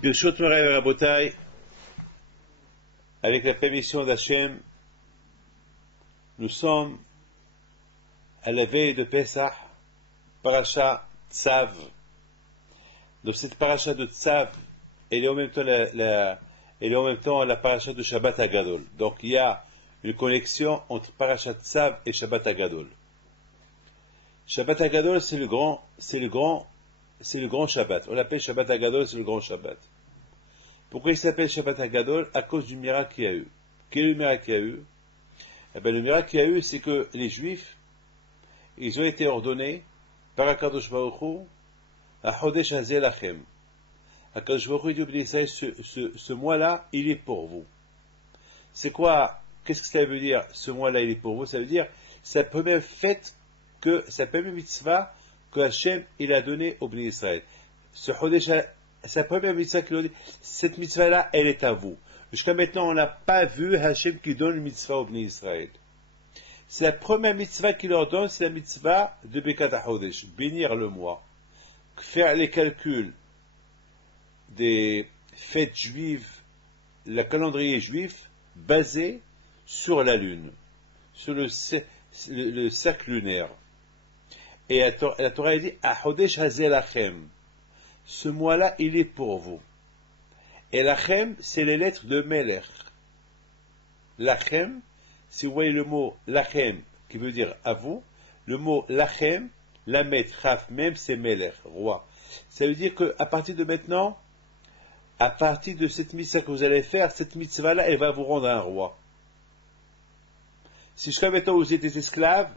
Birshot Moray Rabotai, avec la permission d'Hachem, nous sommes à la veille de Pesach, Parasha Tzav. Donc cette Parasha de Tzav, elle est en même temps la Parasha de Shabbat Hagadol. Donc il y a une connexion entre Parasha Tzav et Shabbat Hagadol. Shabbat Hagadol, c'est le grand Shabbat. On l'appelle Shabbat Hagadol, c'est le grand Shabbat. Pourquoi il s'appelle Shabbat Hagadol? À cause du miracle qu'il y a eu. Quel est le miracle qu'il y a eu? Eh bien, le miracle qu'il y a eu, c'est que les Juifs, ils ont été ordonnés par Akadosh Baruch Hu à Chodesh Hazeh Lachem. Akadosh Baruch Hu dit au Bnei Israël, ce mois-là, il est pour vous. C'est quoi? Qu'est-ce que ça veut dire? Ce mois-là, il est pour vous. Ça veut dire, c'est la première fête c'est la première mitzvah que Hachem, il a donné au Bnei Israël. C'est la première mitzvah qu'il a dit. Cette mitzvah-là, elle est à vous. Jusqu'à maintenant, on n'a pas vu Hachem qui donne une mitzvah au Bnei Israël. C'est la première mitzvah qu'il leur donne, c'est la mitzvah de Bekat HaChodesh, bénir le mois. Faire les calculs des fêtes juives, le calendrier juif, basé sur la lune, sur le cercle lunaire. Et la Torah dit, HaChodesh Hazeh Lachem. Ce mois-là, il est pour vous. Et Lachem, c'est les lettres de Melech. Lachem, si vous voyez le mot Lachem, qui veut dire à vous, le mot Lachem, Lamet, Chaf, même, c'est Melech, roi. Ça veut dire qu'à partir de maintenant, à partir de cette mitzvah que vous allez faire, cette mitzvah-là, elle va vous rendre un roi. Si jusqu'à maintenant vous êtes des esclaves,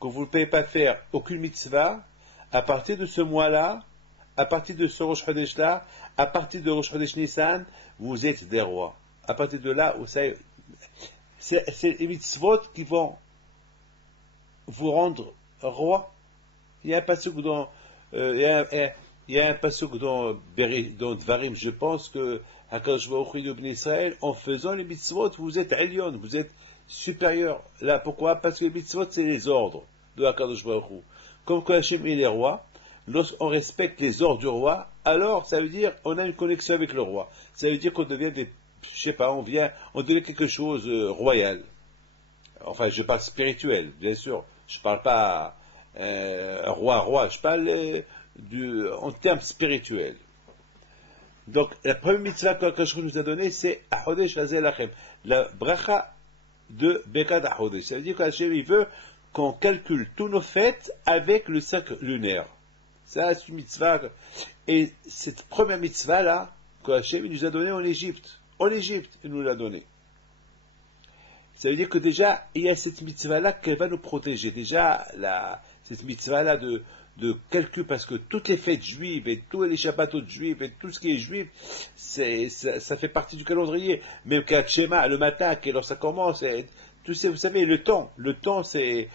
que vous ne pouvez pas faire aucune mitzvah, à partir de ce mois-là, à partir de ce Rosh Chodesh-là, à partir de Rosh Chodesh Nissan, vous êtes des rois. À partir de là, vous savez, c'est les mitzvot qui vont vous rendre roi. Il y a un pasuk dans, il y a un pasuk dans Dvarim, je pense que Hakadosh Baruch Hu Bnei Israël, en faisant les mitzvot, vous êtes Elyon, vous êtes supérieur. Là, pourquoi? Parce que les mitzvot, c'est les ordres de Hakadosh Baruch Hu. Comme que Hachem il est roi, lorsqu'on respecte les ordres du roi, alors ça veut dire on a une connexion avec le roi. Ça veut dire qu'on devient on devient quelque chose royal. Enfin, je parle spirituel, bien sûr. Je parle pas roi, je parle en termes spirituels. Donc, la première mitzvah que Hakadosh nous a donnée, c'est Chodesh Hazeh Lachem, la bracha de Bekat HaChodesh. Ça veut dire qu'Hachem, il veut qu'on calcule tous nos fêtes avec le cercle lunaire. Ça, c'est une mitzvah. Et cette première mitzvah-là, que Hachem nous a donnée en Égypte. En Égypte, il nous l'a donnée. Ça veut dire que déjà, il y a cette mitzvah-là qui va nous protéger. Déjà, cette mitzvah-là de calcul, parce que toutes les fêtes juives et tous les Shabbatot juifs et tout ce qui est juif, ça fait partie du calendrier. Même qu'à Shema, le matin, lorsque ça commence, vous savez, le temps, c'est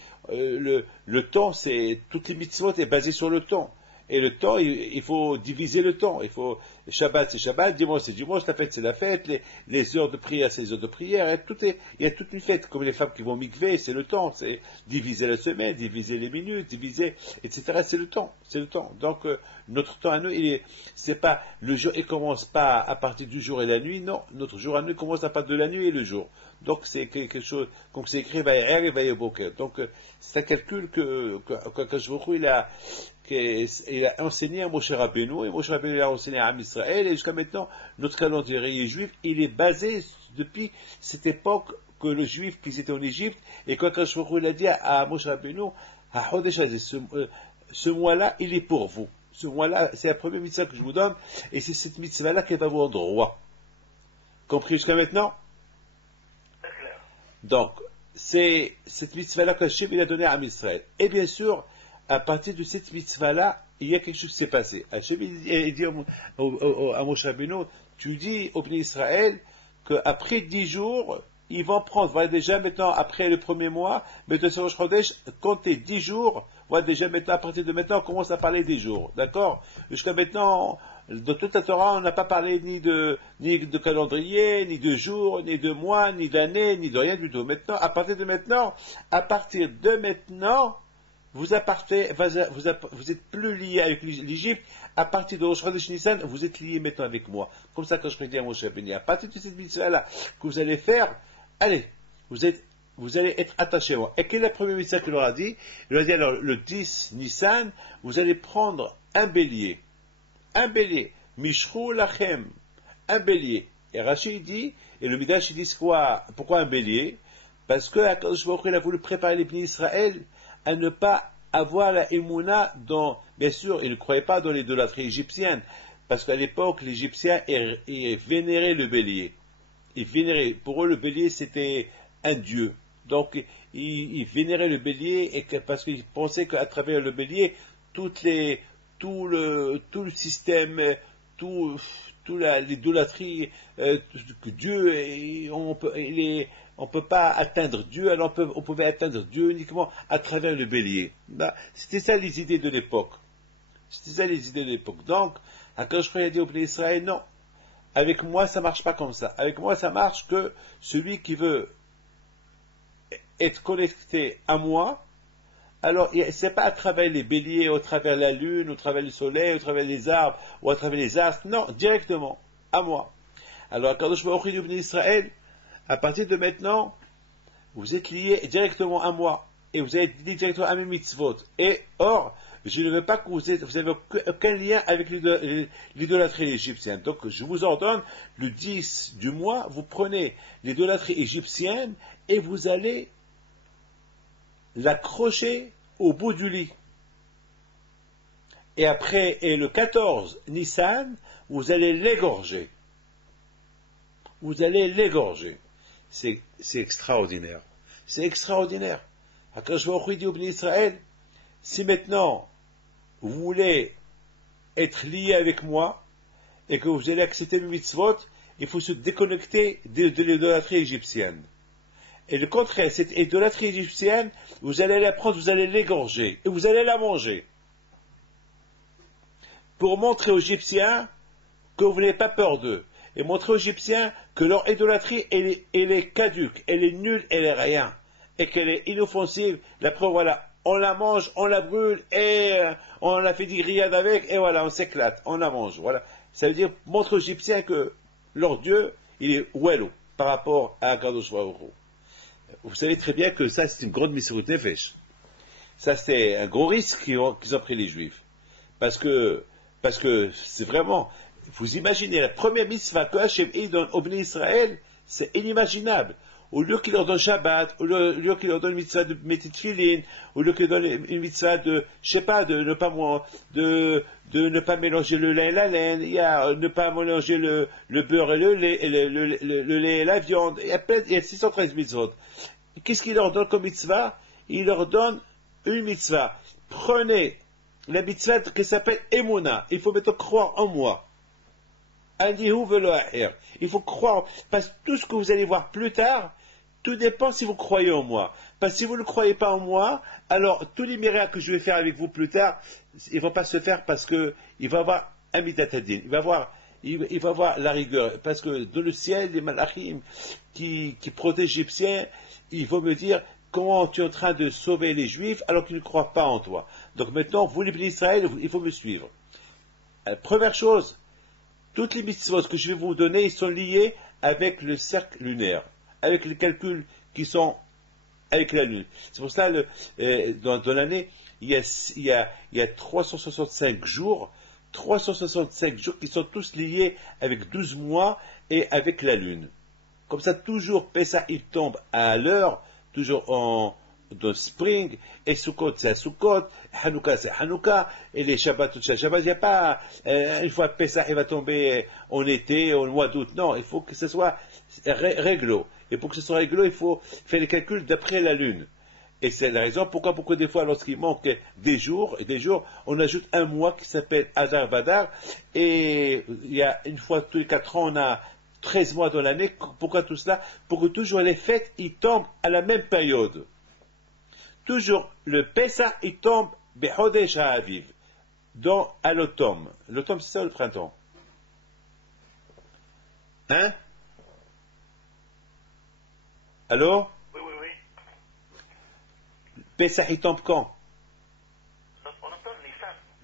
toutes les mitzvot est basé sur le temps. Et le temps, il faut diviser le temps. Il faut, Shabbat c'est Shabbat, dimanche c'est dimanche, la fête c'est la fête, les heures de prière c'est les heures de prière, il y a toute une fête. Comme les femmes qui vont mikvé, c'est le temps, c'est diviser la semaine, diviser les minutes, etc. C'est le temps. Donc, notre temps à nous, c'est pas, le jour, il commence pas à partir du jour et la nuit, non. Notre jour à nous commence à partir de la nuit et le jour. Donc, c'est quelque chose, comme c'est écrit, donc, c'est un calcul que il a enseigné à Moshe Rabbeinu, et Moshe Rabbeinu a enseigné à Am Israël, et jusqu'à maintenant, notre calendrier juif, il est basé depuis cette époque que le juif qui était en Égypte, et quand Akadosh Baruch Hu l'a dit à Moshe Rabbeinu, à Chodesh Hazeh, ce mois-là, il est pour vous. Ce mois-là, c'est la première mitzvah que je vous donne, et c'est cette mitzvah-là qui va vous rendre roi. Compris jusqu'à maintenant? Donc, c'est cette mitzvah-là que Hachem il a donnée à Am Israël. Et bien sûr, à partir de cette mitzvah-là, il y a quelque chose qui s'est passé. Hachem il dit à Moshe Rabbeinu, tu dis au Bnei Israël qu'après 10 jours, ils vont prendre, voilà déjà maintenant, après le premier mois, maintenant sur Rosh Chodesh, comptez 10 jours, voilà déjà maintenant, à partir de maintenant, on commence à parler des jours, d'accord? Jusqu'à maintenant, dans toute la Torah, on n'a pas parlé ni de calendrier, ni de jours, ni de mois, ni d'années, ni de rien du tout. Maintenant, à partir de maintenant, vous êtes plus lié avec l'Égypte, à partir de Rosh Chodesh Nissan, vous êtes lié maintenant avec moi. Comme ça, quand je prédis à Moshe Rabbeinu, à partir de cette mitzvah-là que vous allez faire, allez, vous allez être attaché à moi. Et quelle est la première mitzvah qu'il leur a dit? Il leur a dit, alors, le 10 Nissan, vous allez prendre un bélier, Mishrou Lachem, un bélier. Et Rachid dit, et le Midrash dit quoi? Pourquoi un bélier? Parce que Akadosh Baruch Hu, il a voulu préparer les bénis d'Israël à ne pas avoir la émouna dans, bien sûr, ils ne croyaient pas dans l'idolâtrie égyptienne, parce qu'à l'époque, les Égyptiens vénéraient le bélier. Ils vénéraient, pour eux, le bélier, c'était un dieu. Donc, ils vénéraient le bélier, parce qu'ils pensaient qu'à travers le bélier, tout le système, l'idolâtrie, que Dieu, on ne peut pas atteindre Dieu, alors on pouvait atteindre Dieu uniquement à travers le bélier. C'était ça les idées de l'époque. Donc, quand je croyais dire au peuple d'Israël, non, avec moi ça ne marche pas comme ça. Avec moi ça marche que celui qui veut être connecté à moi, alors ce n'est pas à travers les béliers, ou à travers la lune, ou à travers le soleil, ou à travers les arbres, ou à travers les astres, non, directement, à moi. Alors, quand je me dis au peuple d'Israël, à partir de maintenant, vous êtes liés directement à moi, et vous êtes liés directement à mes mitzvot. Et or, je ne veux pas que vous n'avez aucun lien avec l'idolâtrie égyptienne. Donc, je vous ordonne, le 10 du mois, vous prenez l'idolâtrie égyptienne, et vous allez l'accrocher au bout du lit. Et après, et le 14 Nissan, vous allez l'égorger. C'est extraordinaire. C'est extraordinaire. Quand je vais au Bnei Israël, si maintenant vous voulez être lié avec moi et que vous allez accepter mes mitzvot, il faut se déconnecter de l'idolâtrie égyptienne. Et le contraire, cette idolâtrie égyptienne, vous allez la prendre, vous allez l'égorger et vous allez la manger. Pour montrer aux Égyptiens que vous n'avez pas peur d'eux. Et montrer aux Égyptiens que leur idolâtrie, elle est caduque, elle est nulle, elle est rien. Et qu'elle est inoffensive. La preuve, voilà, on la mange, on la brûle, et on la fait des grillades avec, et voilà, on s'éclate, on la mange. Voilà. Ça veut dire montrer aux Égyptiens que leur Dieu, il est ouello par rapport à Akadosh Baruch Hu. Vous savez très bien que ça, c'est une grande misérut nefesh. Ça, c'est un gros risque qu'ils ont pris les Juifs. Parce que c'est vraiment, vous imaginez, la première mitzvah que Hachem donne au Bnei Israël, c'est inimaginable. Au lieu qu'il leur donne Shabbat, au lieu qu'il leur donne une mitzvah de mettre tefillin, au lieu qu'il leur donne une mitzvah de, je sais pas, de ne pas mélanger le lait et la laine, ne pas mélanger le beurre et le lait, le lait et la viande, il y a 613 mitzvot. Qu'est-ce qu'il leur donne comme mitzvah? Il leur donne une mitzvah. Prenez la mitzvah qui s'appelle Emouna. Il faut maintenant croire en moi. Il faut croire, parce que tout ce que vous allez voir plus tard, tout dépend si vous croyez en moi. Parce que si vous ne croyez pas en moi, alors tous les miracles que je vais faire avec vous plus tard, ils ne vont pas se faire parce que il va y avoir un midatadin. Il va y avoir la rigueur. Parce que dans le ciel, les malachim qui protègent les Égyptiens, ils vont me dire comment tu es en train de sauver les Juifs alors qu'ils ne croient pas en toi. Donc maintenant, vous les bénis d'Israël, il faut me suivre. Première chose, toutes les mitzvot que je vais vous donner, ils sont liés avec le cercle lunaire, avec les calculs qui sont avec la lune. C'est pour ça, dans l'année, il y a 365 jours qui sont tous liés avec 12 mois et avec la lune. Comme ça, toujours, Pessah, il tombe à l'heure, toujours dans Spring, et Sukkot, c'est à Sukkot, Hanouka, c'est Hanouka, et les Shabbat, tout ça, Shabbat, il n'y a pas, une fois Pessah, il va tomber en été, au mois d'août, non, il faut que ce soit réglo. Et pour que ce soit réglo, il faut faire les calculs d'après la lune. Et c'est la raison pourquoi des fois, lorsqu'il manque des jours, on ajoute un mois qui s'appelle Adar Badar, et il y a une fois tous les 4 ans, on a 13 mois dans l'année. Pourquoi tout cela? Pour que toujours les fêtes, ils tombent à la même période. Toujours, le Pessah, il tombe Bechodesh HaAviv, à l'automne. L'automne, c'est ça, le printemps? Hein? Alors? Oui. Pessah, il tombe quand?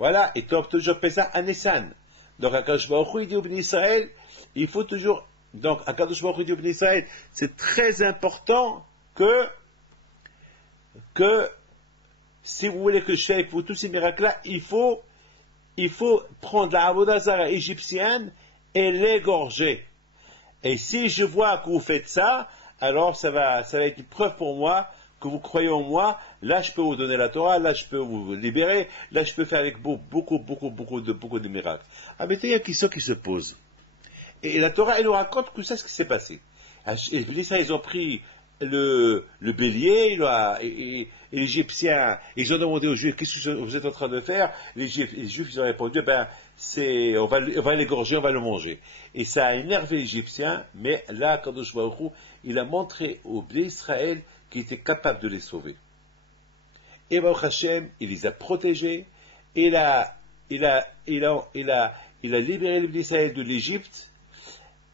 Voilà, et tombe toujours Pesach à Nissan. Donc, Akadosh Baruch Hu, il dit au Bnei Israël, il faut toujours, donc, Akadosh Baruch Hu, il dit au Bnei Israël, c'est très important que, si vous voulez que je fasse avec vous tous ces miracles-là, il faut prendre la Avodah Zara égyptienne et l'égorger. Et si je vois que vous faites ça, alors ça va être une preuve pour moi que vous croyez en moi. Là, je peux vous donner la Torah, là, je peux vous libérer, là, je peux faire avec beaucoup de miracles. Ah, mais il y a une question qui se pose. Et la Torah, elle nous raconte que c'est ce qui s'est passé. Et les Israéliens, ils ont pris le bélier, et l'Égyptien, ils ont demandé aux Juifs, qu'est-ce que vous êtes en train de faire? Les Juifs, ils ont répondu, on va l'égorger, on va le manger. Et ça a énervé l'Égyptien, mais là, Kadosh Baruch Hu, il a montré aux Bnei Israël qu'il était capable de les sauver. Et Baruch Hashem, il les a protégés, il a libéré les Bnei Israël de l'Égypte.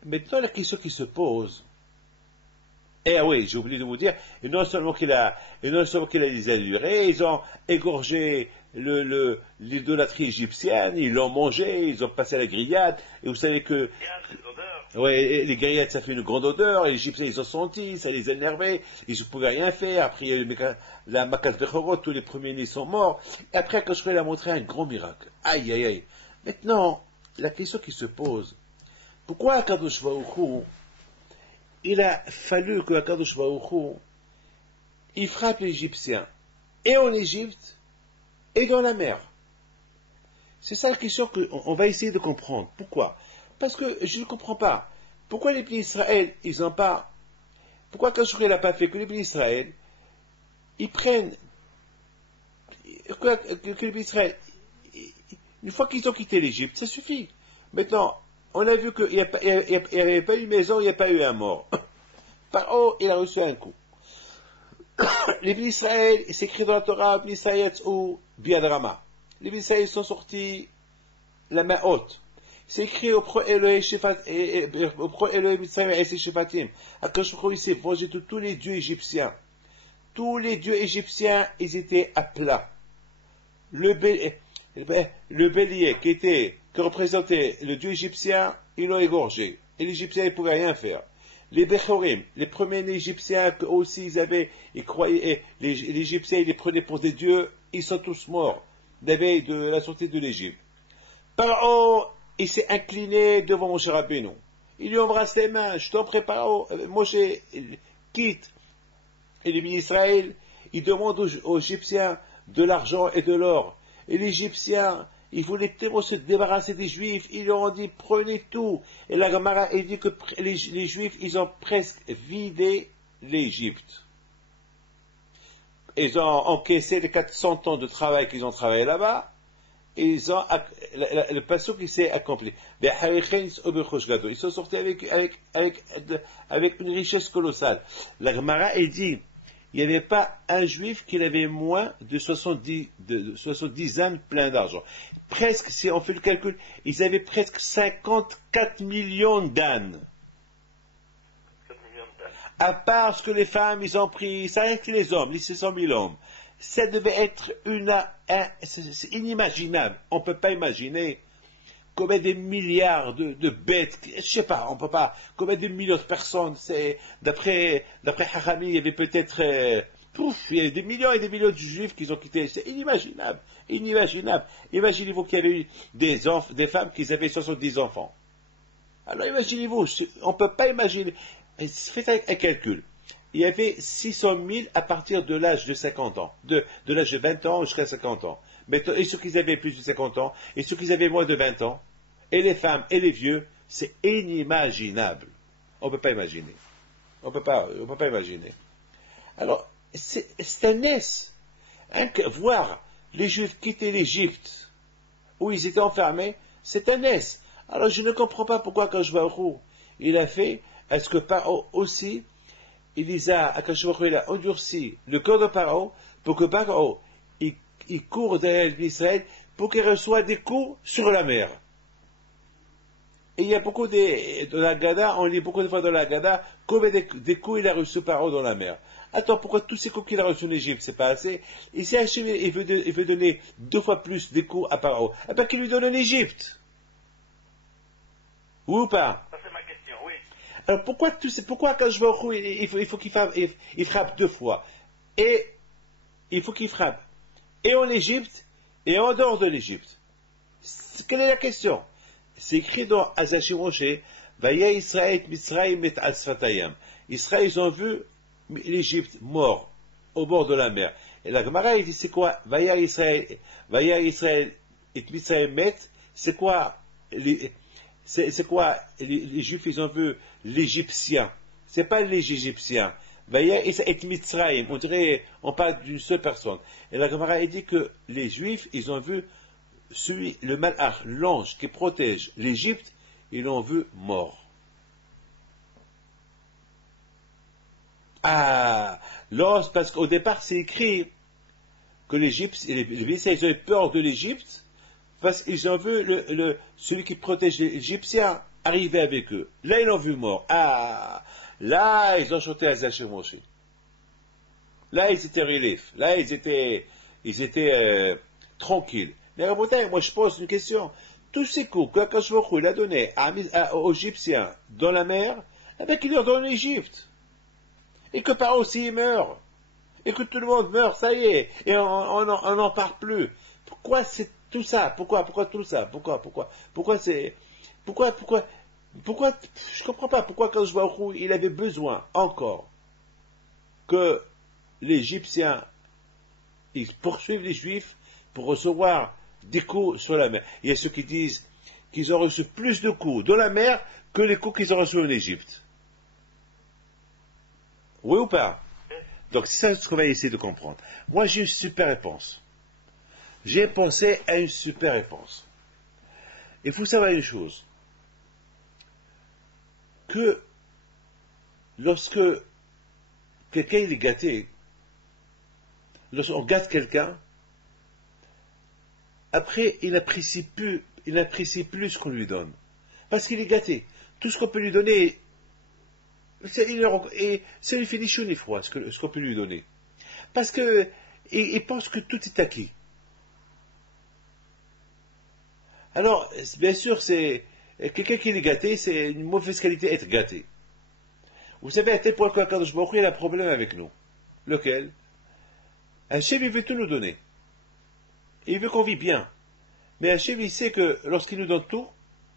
Maintenant, la question qui se pose, et oui, j'ai oublié de vous dire, et non seulement qu'il a les a libérés, ils ont égorgé l'idolâtrie égyptienne, ils l'ont mangé, ils ont passé à la grillade, et vous savez que, ouais, les grillades, ça fait une grande odeur, et les Égyptiens, ils ont senti, ça les a énervés, ils ne pouvaient rien faire, après il y a eu la Makas de Chorot, tous les premiers-nés sont morts, et après, quand je a montré un grand miracle. Aïe, aïe, aïe. Maintenant, la question qui se pose, pourquoi Akadosh Baruch Hu, il a fallu que Akadosh Baruch Hu, il frappe les Égyptiens, et en Égypte, et dans la mer? C'est ça la question qu'on va essayer de comprendre. Pourquoi? Parce que je ne comprends pas. Pourquoi les pays d'Israël, ils n'ont pas... Pourquoi Akadosh Baruch Hu n'a pas fait que les pays d'Israël, ils prennent... Que les pays d'Israël, une fois qu'ils ont quitté l'Égypte, ça suffit. Maintenant, on a vu qu'il n'y avait pas eu maison, il n'y a pas eu un mort. Paro, il a reçu un coup. Les Bnei Israël, c'est écrit dans la Torah, Bnei Israël ou Biadrama. Les Bnei Israël sont sortis la main haute. C'est écrit au Pro Elohim Mitzrayim et ses Shefatim. Akadosh Baruch Hu, il s'est vengé de tous les dieux égyptiens. Tous les dieux égyptiens, ils étaient à plat. Le bélier qui représentait le dieu égyptien, ils l'ont égorgé. Et l'Égyptien ne pouvait rien faire. Les Bechorim, les premiers Égyptiens aussi, ils croyaient, les Égyptiens, ils les prenaient pour des dieux, ils sont tous morts, la veille de la sortie de l'Égypte. Paro, il s'est incliné devant Moshe Rabbeinu. Il lui embrasse les mains, je t'en prie, Paro, Moshe quitte. Et les Israël, ils demandent aux Égyptiens de l'argent et de l'or. Et les Égyptiens, ils voulaient tellement se débarrasser des Juifs, ils leur ont dit prenez tout. Et la Gemara a dit que les Juifs, ils ont presque vidé l'Égypte. Ils ont encaissé les 400 ans de travail qu'ils ont travaillé là-bas, et le passage qui s'est accompli. Ils sont sortis avec une richesse colossale. La Gemara a dit il n'y avait pas un juif qui avait moins de 70 âmes plein d'argent. Presque, si on fait le calcul, ils avaient presque 54 millions d'ânes. À part ce que les femmes, ils ont pris, ça reste les hommes, les 600 000 hommes. Ça devait être c'est inimaginable. On ne peut pas imaginer combien des milliards de bêtes, je ne sais pas, on ne peut pas, combien de millions de personnes, d'après Harami, il y avait peut-être, il y avait des millions et des millions de juifs qui ont quitté, c'est inimaginable. Imaginez-vous qu'il y avait eu des femmes qui avaient 70 enfants. Alors imaginez-vous, on ne peut pas imaginer, faites un calcul. Il y avait 600 000 à partir de l'âge de 50 ans, de l'âge de 20 ans jusqu'à 50 ans. Et ceux qui avaient plus de 50 ans, et ceux qui avaient moins de 20 ans, et les femmes et les vieux, c'est inimaginable. On ne peut pas imaginer. On peut pas imaginer. Alors, c'est un naisse. Voir les Juifs quitter l'Égypte, où ils étaient enfermés, c'est un naisse. Alors, je ne comprends pas pourquoi Akadosh Baruch Hu, il a fait, est-ce que Paro aussi, Akadosh Baruch Hu, il a endurci le cœur de Paro, pour que Paro, il court derrière l'Israël, pour qu'il reçoive des coups sur la mer. Et il y a beaucoup dans la Gada, on lit beaucoup de fois dans la Gada, combien des coups il a reçu Paro dans la mer. Attends, pourquoi tous ces coups qu'il a reçus en Égypte, c'est pas assez? Ici, Hachem, il veut donner 2 fois plus des coups à Paro. Eh bien, qu'il lui donne en Égypte. Oui ou pas? Ça, c'est ma question, oui. Alors, pourquoi quand je vais au coup, il faut qu'il frappe 2 fois? Et, il faut qu'il frappe. Et en Égypte, et en dehors de l'Égypte. Quelle est la question? C'est écrit dans Azachim Moshe, Vaya Israël Mitzrayim et Asfatayam. Israël, ils ont vu l'Égypte mort, au bord de la mer. Et la Gemara, il dit, c'est quoi? Vaya Israël et Mitzrayim met, c'est quoi les Juifs, ils ont vu l'Égyptien. C'est pas les Égyptiens. Vaya Israël et Mitzrayim. On parle d'une seule personne. Et la Gemara, il dit que les Juifs, ils ont vu le malach, l'ange qui protège l'Égypte, ils l'ont vu mort. Ah, l'ange, parce qu'au départ c'est écrit que l'Égypte, les Israéliens ont eu peur de l'Égypte, parce qu'ils ont vu celui qui protège les Égyptiens arriver avec eux. Là, ils l'ont vu mort. Ah, là, ils ont chanté à Zachir Moshe. Là, ils étaient reliefs. Là, ils étaient tranquilles. Mais moi je pose une question. Tous ces coups qu'Akadosh Baruch Hu il a donnés aux Égyptiens dans la mer, eh bien qu'il leur donne l'Égypte. Et que Paro aussi il meurt. Et que tout le monde meurt, ça y est. Et on n'en parle plus. Pourquoi c'est tout ça? Pourquoi tout ça? Pourquoi je comprends pas. Pourquoi Akadosh Baruch Hu il avait besoin encore que les Égyptiens ils poursuivent les Juifs pour recevoir des coups sur la mer. Il y a ceux qui disent qu'ils ont reçu plus de coups dans la mer que les coups qu'ils ont reçus en Égypte. Oui ou pas? Donc c'est ça ce qu'on va essayer de comprendre. Moi j'ai une super réponse. J'ai pensé à une super réponse. Il faut savoir une chose. Que lorsque quelqu'un est gâté, lorsqu'on gâte quelqu'un, après, il n'apprécie plus ce qu'on lui donne. Parce qu'il est gâté. Tout ce qu'on peut lui donner, c'est une finition ni froid, ce qu'on peut lui donner. Parce que, il pense que tout est acquis. Alors, bien sûr, c'est, quelqu'un qui est gâté, c'est une mauvaise qualité être gâté. Vous savez, à tel point qu'Akadosh Baruch Hu, il a un problème avec nous. Lequel? Hachem, il veut tout nous donner. Et il veut qu'on vive bien. Mais Hachem, il sait que lorsqu'il nous donne tout,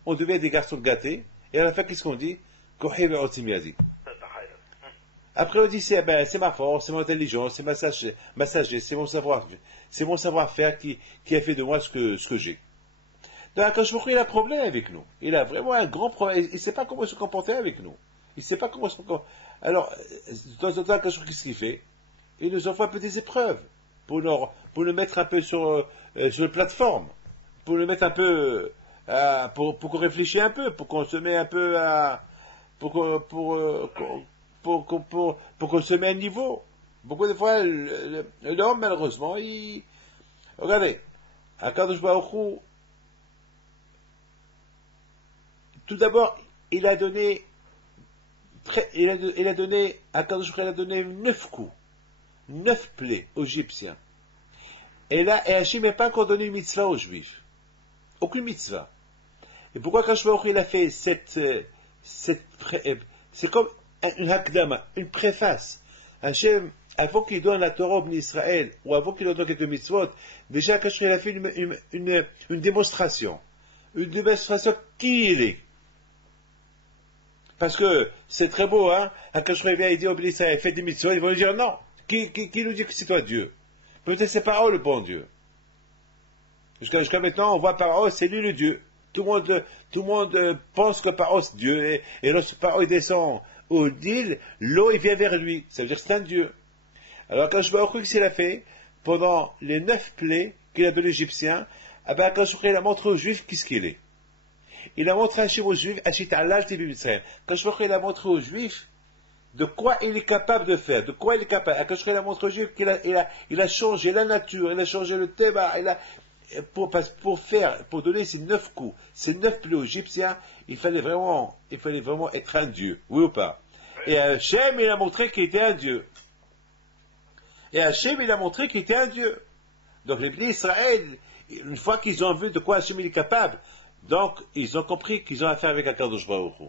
on devient des garçons gâtés. Et à la fin, qu'est-ce qu'on dit? Après, on dit, c'est ma force, c'est mon intelligence, c'est ma sagesse, c'est mon savoir-faire qui a fait de moi ce que j'ai. Donc, Akadosh Baruch Hu, il a un problème avec nous. Il a vraiment un grand problème. Il ne sait pas comment se comporter avec nous. Il ne sait pas comment se comporter. Alors, de temps en temps, Akadosh Baruch Hu, qu'est-ce qu'il fait? Il nous envoie un peu des épreuves pour nous mettre un peu sur la plateforme, pour nous mettre un peu, pour qu'on réfléchisse un peu, pour qu'on se met un peu pour qu'on se met à niveau. Beaucoup de fois, l'homme, malheureusement, regardez, Akadosh Baruch Hu, tout d'abord, il a donné, Akadosh Baruch Hu, il a donné 9 coups. 9 plaies aux Égyptiens. Et là, Hachem n'a pas encore donné une mitzvah aux Juifs. Aucune mitzvah. Et pourquoi Akadosh Baruch Hu il a fait c'est comme une hakdama, une préface. Hachem, avant qu'il donne la Torah au Israël, ou avant qu'il donne quelques mitzvot, déjà Akadosh Baruch Hu il a fait une démonstration. Une démonstration qui il est. Parce que c'est très beau, hein. Akadosh Baruch Hu vient et dit au Israël, faites des mitzvot, ils vont lui dire non. Qui nous dit que c'est toi Dieu? Peut-être c'est Paro le bon Dieu. Jusqu'à maintenant, on voit Paro, c'est lui le Dieu. Tout le monde pense que Paro c'est Dieu. Et lorsque Paro descend au Nil, l'eau il vient vers lui. Ça veut dire que c'est un Dieu. Alors quand je vois au qu'il a fait, pendant les 9 plaies qu'il a donné aux Égyptiens, quand il a montré aux Juifs qu'est-ce qu'il est. Il a montré aux Juifs, quand je vois qu'il a montré aux Juifs, de quoi il est capable de faire, de quoi il est capable. Akadosh Baruch Hu a montré aux Juifs qu'il a changé la nature, il a changé le théma, pour donner ces 9 coups, ces 9 plaies aux Égyptiens, il fallait vraiment être un dieu, oui ou pas? Et Hachem, il a montré qu'il était un dieu. Donc les bénis Israël, une fois qu'ils ont vu de quoi Hachem il est capable, donc ils ont compris qu'ils ont affaire avec Akadosh Baruch Hu.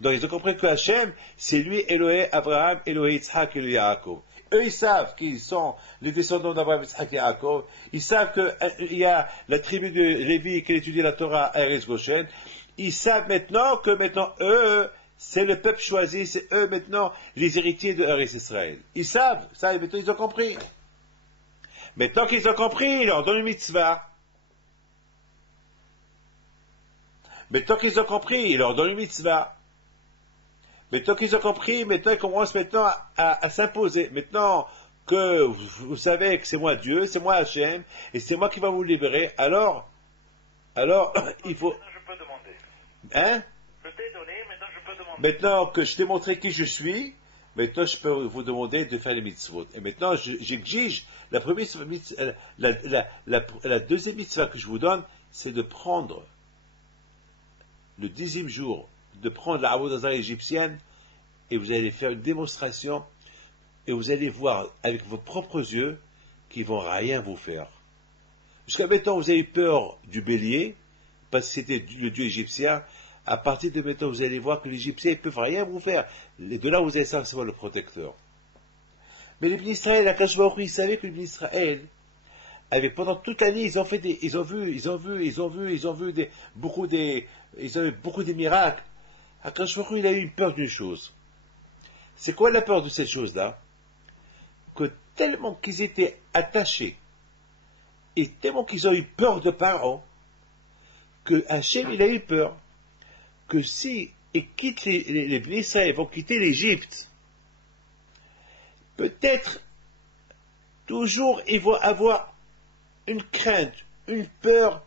Donc ils ont compris que Hachem, c'est lui Elohé Abraham, Elohé Yitzhak, Elohé Yaakov. Eux, ils savent qu'ils sont les descendants d'Abraham, Yitzhak et Yaakov. Ils savent qu'il y a la tribu de Lévi qui étudie la Torah à Eretz Goshen. Ils savent maintenant que eux, c'est le peuple choisi, c'est eux maintenant les héritiers de Eretz Israël. Ils savent, ça, maintenant ils ont compris. Maintenant qu'ils ont compris, ils leur donnent une mitzvah. Maintenant qu'ils ont compris, ils leur donnent une mitzvah. Maintenant qu'ils ont compris, maintenant ils commencent maintenant à s'imposer. Maintenant que vous savez que c'est moi Dieu, c'est moi Hachem, et c'est moi qui va vous libérer, alors, il faut... Maintenant je peux demander. Hein? Je t'ai donné, maintenant je peux demander. Maintenant que je t'ai montré qui je suis, maintenant je peux vous demander de faire les mitzvot. Et maintenant j'exige, la deuxième mitzvah que je vous donne, c'est de prendre le 10e jour, de prendre la Avodah égyptienne, et vous allez faire une démonstration, et vous allez voir avec vos propres yeux qu'ils ne vont rien vous faire. Jusqu'à maintenant, vous avez eu peur du bélier, parce que c'était le dieu égyptien. À partir de maintenant, vous allez voir que les Égyptiens ne peuvent rien vous faire. De là, vous allez savoir le protecteur. Mais les Bnei Israël, la Akadosh Baruch Hu, ils savaient que les Bnei Israël, pendant toute l'année, ils ont vu beaucoup de miracles. Akadosh Baruch Hu, il a eu peur d'une chose. C'est quoi la peur de cette chose-là? Que tellement qu'ils étaient attachés, et tellement qu'ils ont eu peur de Pharaon, que Hachem, il a eu peur, que si ils quittent les Bnei Israël vont quitter l'Égypte, peut-être toujours ils vont avoir une crainte, une peur,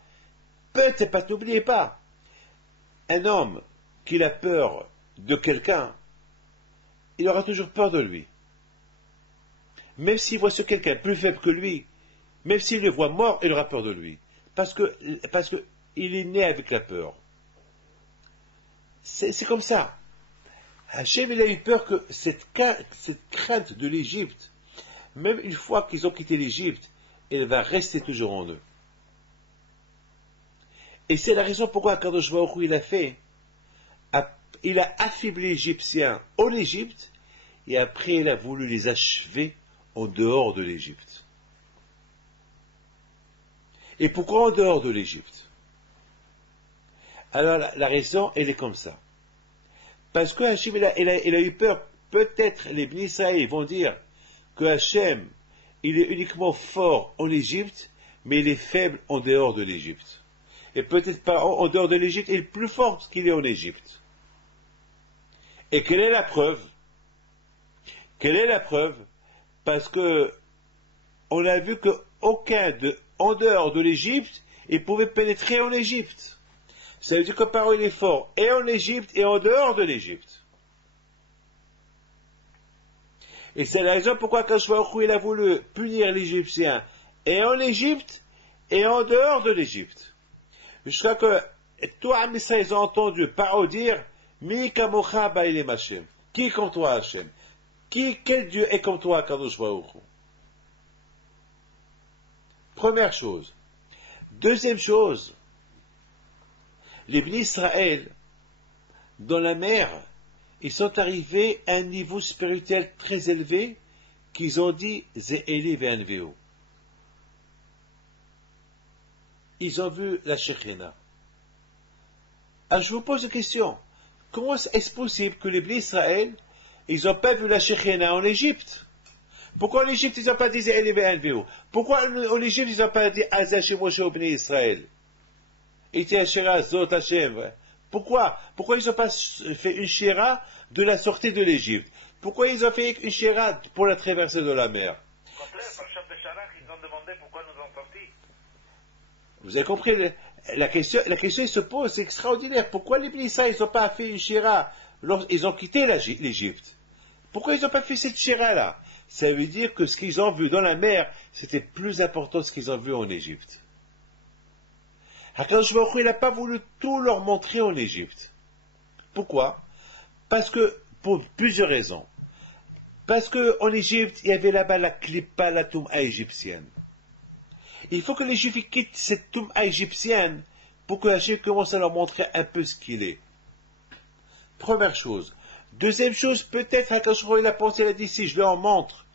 peut-être pas, n'oubliez pas, un homme qui a peur de quelqu'un, il aura toujours peur de lui. Même s'il voit ce quelqu'un plus faible que lui, même s'il le voit mort, il aura peur de lui. Parce que il est né avec la peur. C'est comme ça. Hachem, il a eu peur que cette crainte de l'Égypte, même une fois qu'ils ont quitté l'Égypte, elle va rester toujours en eux. Et c'est la raison pourquoi Akadosh Baruch Hu, il a affaibli les Égyptiens en Égypte, et après il a voulu les achever en dehors de l'Égypte. Et pourquoi en dehors de l'Égypte? Alors la raison, elle est comme ça. Parce que Hachem, il a eu peur. Peut-être les Bnei Israël vont dire que Hachem, il est uniquement fort en Égypte, mais il est faible en dehors de l'Égypte. Et peut-être pas en dehors de l'Égypte, il est plus fort qu'il est en Égypte. Et quelle est la preuve? Quelle est la preuve? Parce que on a vu qu'aucun en dehors de l'Égypte, il pouvait pénétrer en Égypte. Ça veut dire que Pharaon il est fort et en Égypte et en dehors de l'Égypte. Et c'est la raison pourquoi Akadosh Baruch Hu, il a voulu punir l'Égyptien et en Égypte et en dehors de l'Égypte. Jusqu'à que tout Am Israël ils ont entendu Pharaon dire Mi kamocha ba'ilem Hashem. Qui est comme toi Hashem? Quel Dieu est comme toi Akadosh Baruch Hu? Première chose. Deuxième chose, les Bnei Israël, dans la mer, ils sont arrivés à un niveau spirituel très élevé qu'ils ont dit Ze'eli ve'anveo. Ils ont vu la Shekhina. Alors je vous pose une question. Comment est-ce possible que les Bnei Israël, ils n'ont pas vu la Shekhina en Égypte? Pourquoi en Égypte ils n'ont pas dit Ze'eli ve'anveo? Pourquoi en Égypte ils n'ont pas dit Azash Moshe au Bnei Israël? Pourquoi ils n'ont pas fait une shira de la sortie de l'Égypte? Pourquoi ils ont fait une shira pour la traversée de la mer? Au contraire, par chef de Sharach, ils ont demandé pourquoi nous ont sortis. Vous avez compris la question elle se pose, c'est extraordinaire. Pourquoi les Bnei Israël n'ont pas fait une shira lorsqu'ils ont quitté l'Égypte? Pourquoi ils n'ont pas fait cette shira-là? Ça veut dire que ce qu'ils ont vu dans la mer, c'était plus important que ce qu'ils ont vu en Égypte. HaKadosh Baruch Hu, il n'a pas voulu tout leur montrer en Égypte. Pourquoi? Parce que, pour plusieurs raisons. Parce qu'en Égypte, il y avait là-bas la Klippa, la Toum'a égyptienne. Il faut que les Juifs quittent cette Toum'a égyptienne pour que Hachem commence à leur montrer un peu ce qu'il est. Première chose. Deuxième chose, peut-être HaKadosh Baruch Hu, il a pensé, il a dit, si je leur montre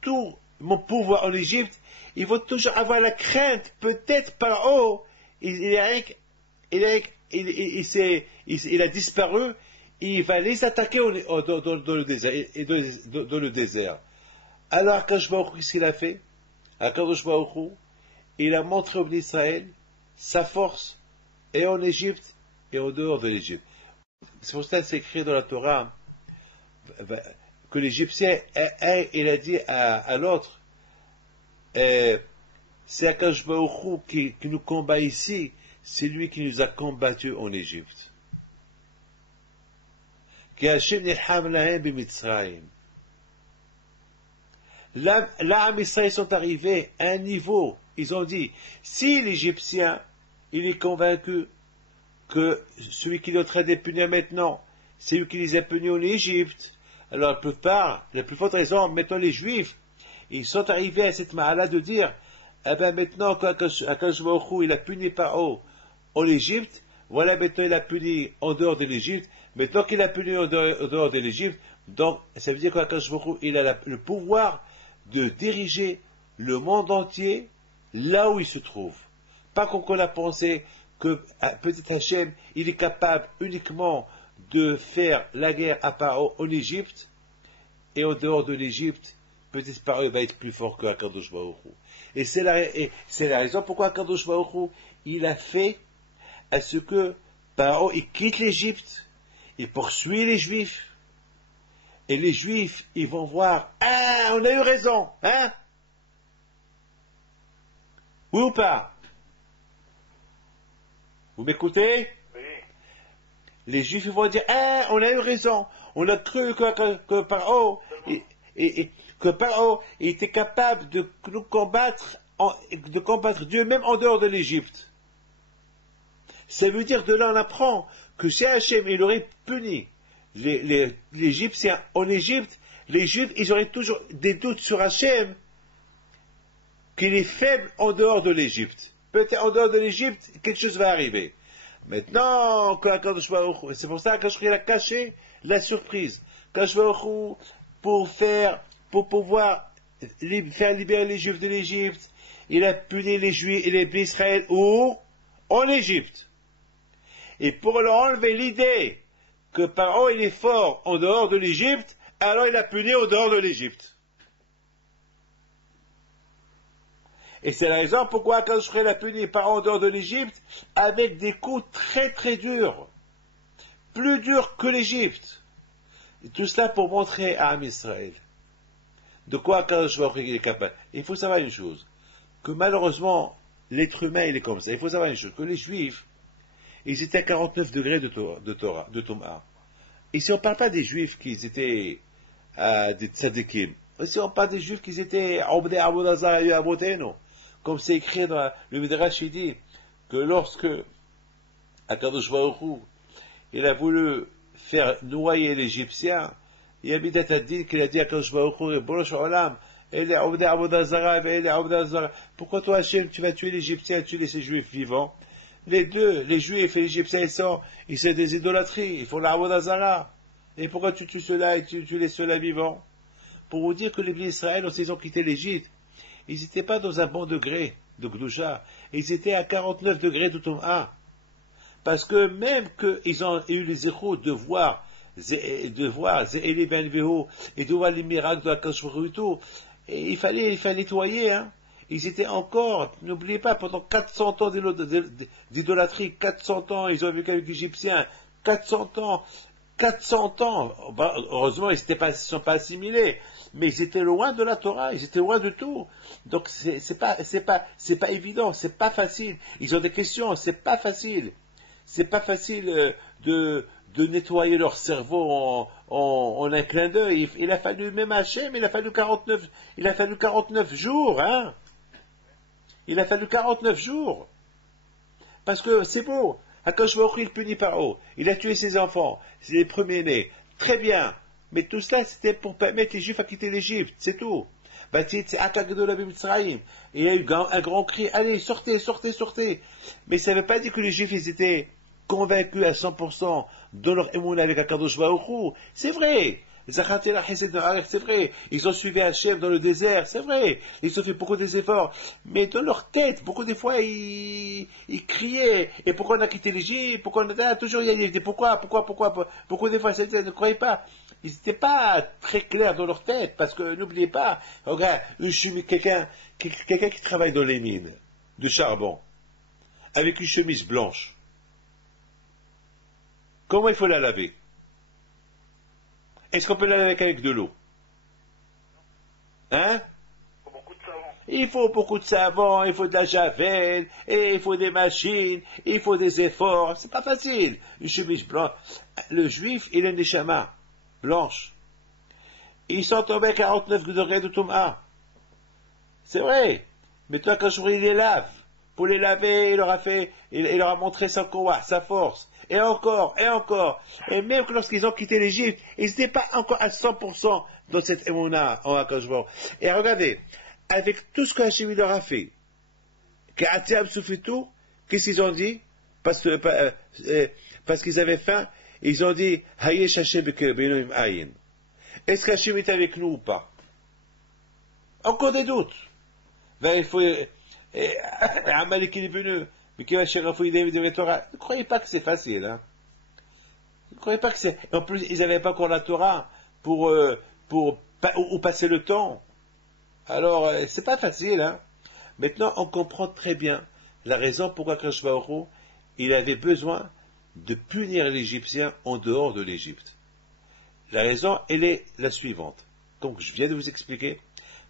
tout mon pouvoir en Égypte, ils vont toujours avoir la crainte, peut-être par haut, il a disparu, il va les attaquer dans le désert. Alors, HaKadosh Baruch Hu, qu'est-ce qu'il a fait? HaKadosh Baruch Hu, il a montré au Israël sa force, et en Égypte, et en dehors de l'Égypte. C'est pour ça que c'est écrit dans la Torah, que l'Égyptien, il a dit à l'autre, c'est HaKadosh Baruch Hu qui nous combat ici, c'est lui qui nous a combattus en Égypte. Là, Israël sont arrivés à un niveau, ils ont dit, si l'Égyptien, il est convaincu que celui qui est en train de les punir maintenant, c'est lui qui les a punis en Égypte, alors la plus forte raison, maintenant les Juifs, ils sont arrivés à cette mahala de dire, eh bien maintenant, qu'Akadosh Baruch Hu, il a puni Paro en Égypte, voilà maintenant il a puni en dehors de l'Égypte, maintenant qu'il a puni en dehors de l'Égypte, donc ça veut dire qu'Akadosh Baruch Hu, il a le pouvoir de diriger le monde entier là où il se trouve. Pas qu'on a pensé que peut-être Hachem, il est capable uniquement de faire la guerre à Paro en Égypte, et en dehors de l'Égypte, peut-être Paro va être plus fort que Akadosh Baruch Hu. Et c'est la raison pourquoi Akadosh Baruch Hu, il a fait à ce que Paro, il quitte l'Égypte, il poursuit les Juifs, et les Juifs, ils vont voir, ah, on a eu raison, hein? Oui ou pas? Vous m'écoutez? Oui. Les Juifs ils vont dire, ah, on a eu raison, on a cru que Paro, que Paro était capable de nous combattre, de combattre Dieu même en dehors de l'Égypte. Ça veut dire, de là on apprend que si Hachem il aurait puni les Égyptiens en Égypte, les Juifs ils auraient toujours des doutes sur Hachem, qu'il est faible en dehors de l'Égypte. Peut-être en dehors de l'Égypte, quelque chose va arriver. Maintenant, c'est pour ça qu'il a caché la surprise. Pour pouvoir faire libérer les Juifs de l'Égypte, il a puni les Juifs et les Israël où? En Égypte. Et pour leur enlever l'idée que Paro il est fort en dehors de l'Égypte, alors il a puni en dehors de l'Égypte. Et c'est la raison pourquoi Akadosh Baruch Hu a puni Paro en dehors de l'Égypte avec des coups très très durs, plus durs que l'Égypte. Et tout cela pour montrer à Am Israël de quoi Akadosh Baruch Hu est capable. Et il faut savoir une chose, que malheureusement l'être humain il est comme ça. Il faut savoir une chose, que les Juifs, ils étaient à 49 degrés de Touma. Ici on ne parle pas des Juifs qui étaient des tzadikim. Ici on parle des Juifs qui étaient Obdei Abodazar et Aboteno. Comme c'est écrit dans le Midrash, il dit que lorsque Akadosh Baruch Hu, il a voulu faire noyer l'Égyptien, il y a Midat Adin qu'il a dit à Akadosh Baruch Hu, Borosh Olam, pourquoi toi Hachem, tu vas tuer l'Égyptien et tuer ces Juifs vivants? Les deux, les Juifs et l'Égyptien, ils sont des idolâtries, ils font l'Avodazara. Et pourquoi tu tues ceux-là et tu tues ceux-là vivants? Pour vous dire que les Israël, lorsqu'ils ils ont quitté l'Égypte, ils n'étaient pas dans un bon degré de Gdusha, ils étaient à 49 degrés de Touma. Parce que même qu'ils ont eu les échos de voir Zéhéli Ben Veho et de voir les miracles de la Kashfuruto, il fallait nettoyer, hein. Ils étaient encore, n'oubliez pas, pendant 400 ans d'idolâtrie, 400 ans, ils ont vécu avec les Égyptiens, 400 ans, bah, heureusement, ils ne sont pas assimilés, mais ils étaient loin de la Torah, ils étaient loin de tout. Donc, c'est pas évident, c'est pas facile. Ils ont des questions, c'est pas facile. C'est pas facile de nettoyer leur cerveau en un clin d'œil. Il a fallu, même Hachem, il a fallu 49 jours, hein. Il a fallu 49 jours. Parce que c'est beau. Akadosh Baruch Hu, il punit Paro. Il a tué ses enfants. C'est les premiers-nés. Très bien. Mais tout cela, c'était pour permettre les Juifs à quitter l'Égypte. C'est tout. Et il y a eu un grand cri, allez, sortez, sortez, sortez. Mais ça ne veut pas dire que les Juifs, ils étaient convaincus à 100% de leur émouna avec Akadosh Baruch Hu. C'est vrai. C'est vrai. Ils ont suivi Hachem dans le désert. C'est vrai. Ils ont fait beaucoup des efforts. Mais dans leur tête, beaucoup des fois, ils criaient. Et pourquoi on a quitté l'Égypte? Pourquoi on a toujours, il y a des pourquoi? Beaucoup des fois, ça ne croyaient pas. Ils n'étaient pas très clairs dans leur tête, parce que n'oubliez pas, regarde, quelqu'un qui travaille dans les mines de charbon, avec une chemise blanche, comment il faut la laver? Est-ce qu'on peut la laver avec de l'eau? Hein? Beaucoup de savon. Il faut beaucoup de savon, il faut de la javel, et il faut des machines, il faut des efforts, c'est pas facile. Une chemise blanche. Le juif, il a une neshama blanche. Ils sont tombés à 49 degrés de Toum'a. C'est vrai. Mais toi, quand il les lave, pour les laver, il leur a montré sa kowa, sa force. Et encore, et encore. Et même lorsqu'ils ont quitté l'Égypte, ils n'étaient pas encore à 100% dans cette émouna en Akashbor. Et regardez, avec tout ce que Hachem leur a fait, qu'Atiam Soufitou, qu'est-ce qu'ils ont dit? Parce qu'ils avaient faim, ils ont dit, Hayesh Hachem Benoim Ayin. Est-ce qu'Hachem est avec nous ou pas? Encore des doutes. Ben, il faut, Amalek est venu. Mais qui va chercher des Torah. Ne croyez pas que c'est facile, hein. Ne croyez pas que c'est, en plus, ils n'avaient pas encore la Torah pour passer le temps. Alors, c'est pas facile, hein. Maintenant, on comprend très bien la raison pourquoi Akadosh Baruch Hu, il avait besoin de punir l'Égyptien en dehors de l'Égypte. La raison, elle est la suivante. Comme je viens de vous expliquer,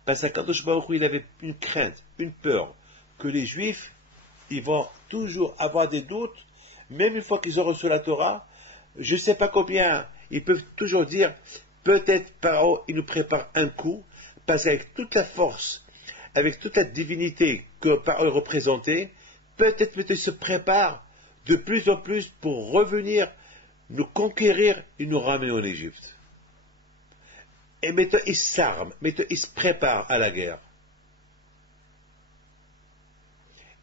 parce qu'Akadosh Baruch Hu, il avait une crainte, une peur, que les Juifs, ils vont toujours avoir des doutes, même une fois qu'ils ont reçu la Torah, je ne sais pas combien, ils peuvent toujours dire, peut-être Paro, il nous prépare un coup, parce qu'avec toute la force, avec toute la divinité que Paro représentait, peut-être il se prépare de plus en plus pour revenir, nous conquérir et nous ramener en Égypte. Et maintenant, ils s'arment, maintenant, ils se préparent à la guerre.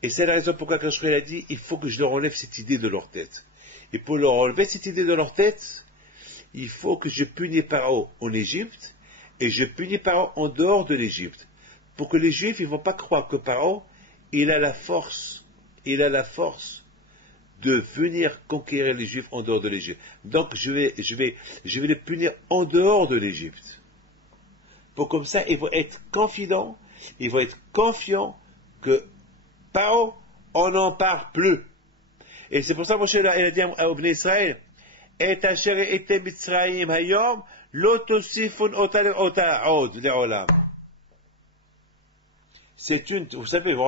Et c'est la raison pourquoi quand je a dit, il faut que je leur enlève cette idée de leur tête. Et pour leur enlever cette idée de leur tête, il faut que je punis Paro en Égypte, et je punis Paro en dehors de l'Égypte. Pour que les Juifs, ils ne vont pas croire que Paro, il a la force de venir conquérir les Juifs en dehors de l'Égypte. Donc je vais les punir en dehors de l'Égypte. Pour comme ça, ils vont être confidents, ils vont être confiants que Paro, on n'en parle plus. Et c'est pour ça que Moshe il a dit à Bnei Israël, Et asher etem Mitzrayim hayom, lo tosifun ota od le'olam. C'est une, vous savez, vous